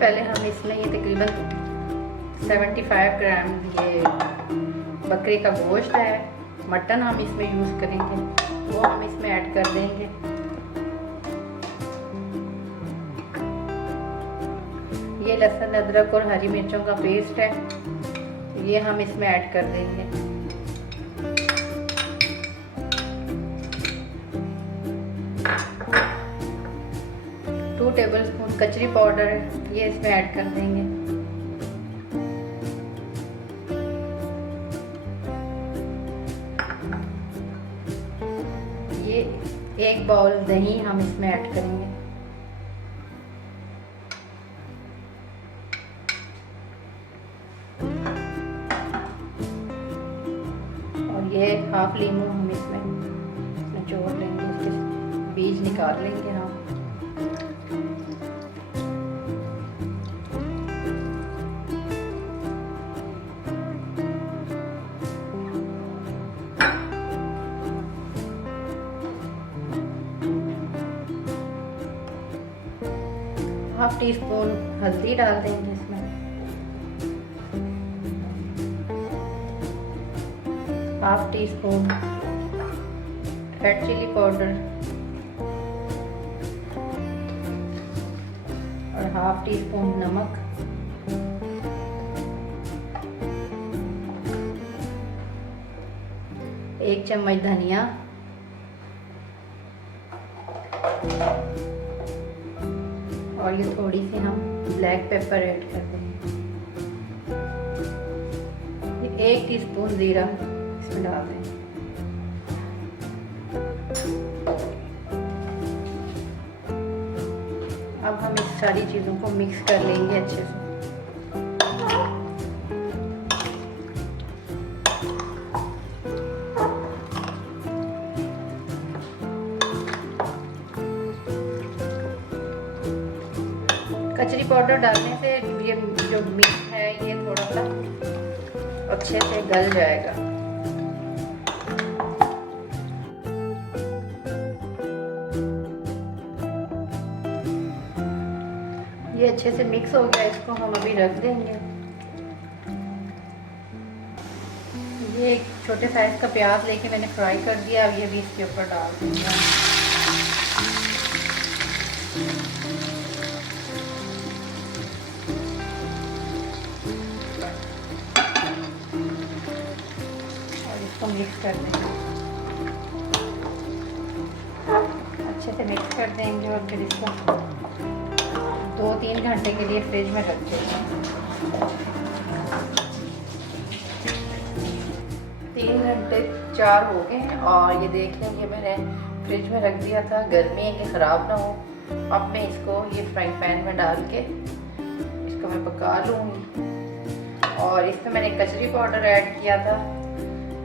पहले हम इसमें ये तकरीबन 75 ग्राम ये बकरी का गोश्त है, मटन हम इसमें यूज़ करेंगे, वो हम इसमें ऐड कर देंगे। ये लहसुन अदरक और हरी मिर्चों का पेस्ट है, ये हम इसमें ऐड कर देंगे। टू टेबलस्पून कचरी पाउडर है, ये इसमें ऐड कर देंगे। ये 1 बाउल दही हम इसमें ऐड करेंगे। और ये हाफ लीमू हम इसमें निचोड़ लेंगे, इसके बीज निकाल लेंगे हम। हाफ टी स्पून हल्दी डाल देंगे इसमें, half teaspoon red chilli powder और हाफ टी स्पून नमक। एक चम्मच धनिया और ये थोड़ी सी हम ब्लैक पेपर ऐड कर देंगे। 1 टीस्पून जीरा इसमें डाल देंगे। अब हम इस सारी चीज़ों को मिक्स कर लेंगे अच्छे से। कचरी पाउडर डालने से ये जो मिक्स है ये थोड़ा सा अच्छे से गल जाएगा। ये अच्छे से मिक्स हो गया, इसको हम अभी रख देंगे। ये एक छोटे साइज का प्याज लेके मैंने फ्राई कर दिया, अब ये भी इसके ऊपर डाल देंगे। इसको मिक्स कर देंगे, अच्छे से मिक्स कर देंगे और फिर इसको 2-3 घंटे के लिए फ्रिज में रख देंगे। 3 घंटे 4 हो गए हैं और ये देख लेंगे मैंने फ्रिज में रख दिया था, गर्मी है कि ख़राब ना हो। अब मैं इसको ये फ्राइंग पैन में डाल के इसको मैं पका लूँगी। और इसमें मैंने कचरी पाउडर ऐड किया था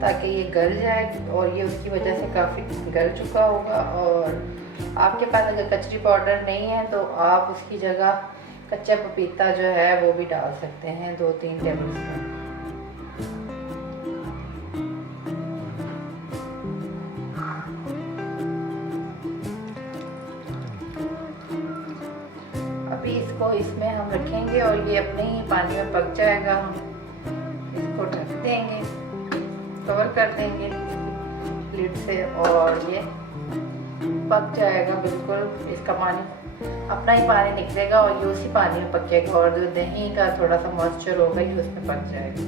ताकि ये गल जाए, और ये उसकी वजह से काफ़ी गल चुका होगा। और आपके पास अगर कचरी पाउडर नहीं है तो आप उसकी जगह कच्चा पपीता जो है वो भी डाल सकते हैं, 2-3 टेबलस्पून। अभी इसको इसमें हम रखेंगे और ये अपने ही पानी में पक जाएगा। हम इसको ढक देंगे, कवर कर देंगे लिड से और ये पक जाएगा बिल्कुल। इसका पानी अपना ही पानी निकलेगा और ये उसी पानी में पकेगा और जो दही का थोड़ा सा मॉइस्चर होगा ये उसमें पक जाएगा।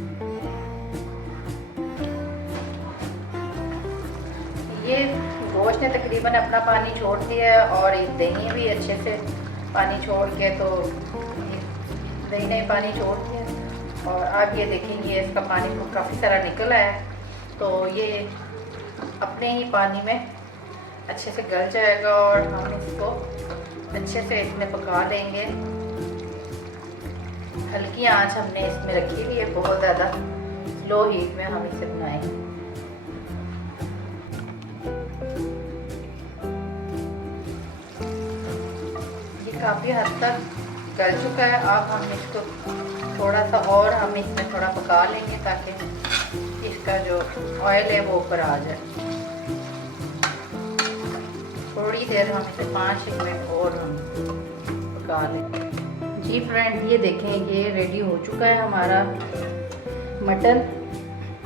ये गोश्त ने तकरीबन अपना पानी छोड़ दिया है और एक दही भी अच्छे से पानी छोड़ के, तो दही ने पानी छोड़ दिया और अब ये देखेंगे इसका पानी काफ़ी सारा निकल आया है, तो ये अपने ही पानी में अच्छे से गल जाएगा और हम इसको अच्छे से इसमें पका लेंगे। हल्की आंच हमने इसमें रखी हुई है, बहुत ज़्यादा लो हीट में हम इसे बनाएंगे। ये काफ़ी हद तक गल चुका है। अब हम इसको थोड़ा सा और हम इसमें थोड़ा पका लेंगे ताकि इसका जो ऑयल है वो ऊपर आ जाए। थोड़ी देर हम इसे 5 मिनट और हम पका लेंगे। जी फ्रेंड, ये देखें, ये रेडी हो चुका है हमारा मटन।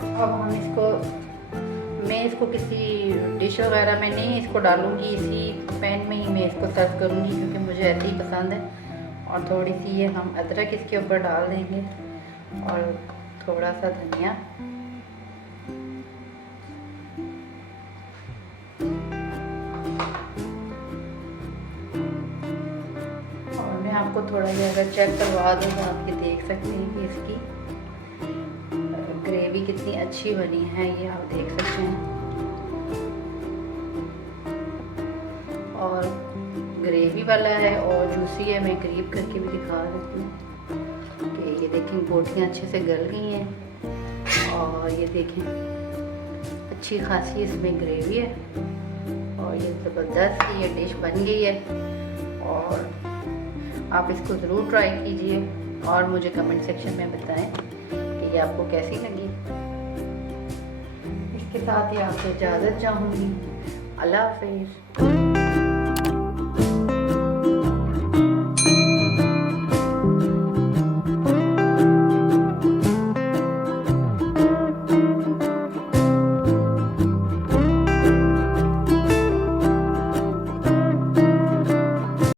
अब हम मैं इसको किसी डिश वगैरह में नहीं इसको डालूंगी, इसी पैन में ही मैं इसको सर्व करूंगी क्योंकि मुझे ऐसे ही पसंद है। और थोड़ी सी ये हम अदरक इसके ऊपर डाल देंगे और थोड़ा सा धनिया। और मैं आपको थोड़ा ये अगर चेक करवा दूँ तो आप ये देख सकते हैं कि इसकी ग्रेवी कितनी अच्छी बनी है, ये आप देख सकते हैं। और ग्रेवी वाला है और जूसी है। मैं करीब करके भी दिखा देती हूँ कि ये देखें, बोटियाँ अच्छे से गल गई हैं और ये देखें अच्छी खासी इसमें ग्रेवी है और ये ज़बरदस्त ये डिश बन गई है। और आप इसको ज़रूर ट्राई कीजिए और मुझे कमेंट सेक्शन में बताएं कि ये आपको कैसी लगी। इसके साथ ही आपसे इजाज़त चाहूँगी। अल्लाह हाफ़िज़।